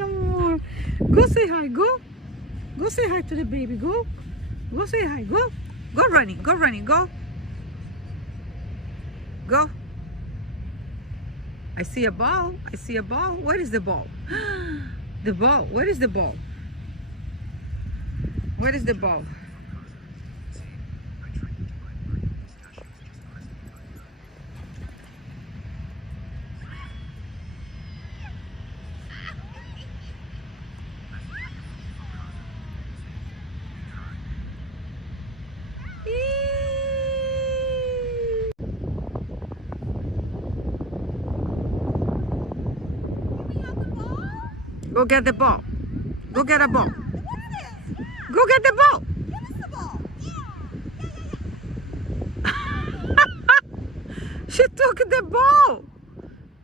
Amor. Go say hi. Go. Go say hi to the baby. Go. Go say hi. Go. Go running. Go running. Go. Go. I see a ball. I see a ball. Where is the ball? The ball. Where is the ball? Where is the ball? Go get the ball. Go get a ball. Go get the ball. She took the ball.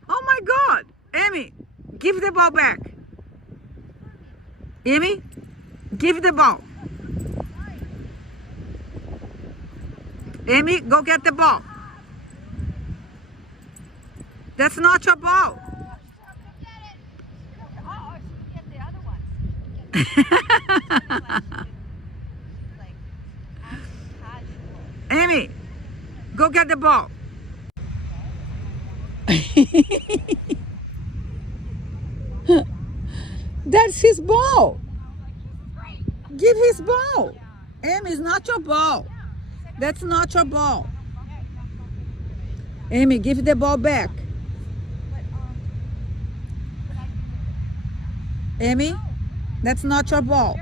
Oh my God. Amy, give the ball back. Amy, give the ball. Amy, go get the ball. That's not your ball. Amy, go get the ball. That's his ball. Give his ball. Amy, it's not your ball. That's not your ball. Amy, give the ball back. Amy, that's not your ball.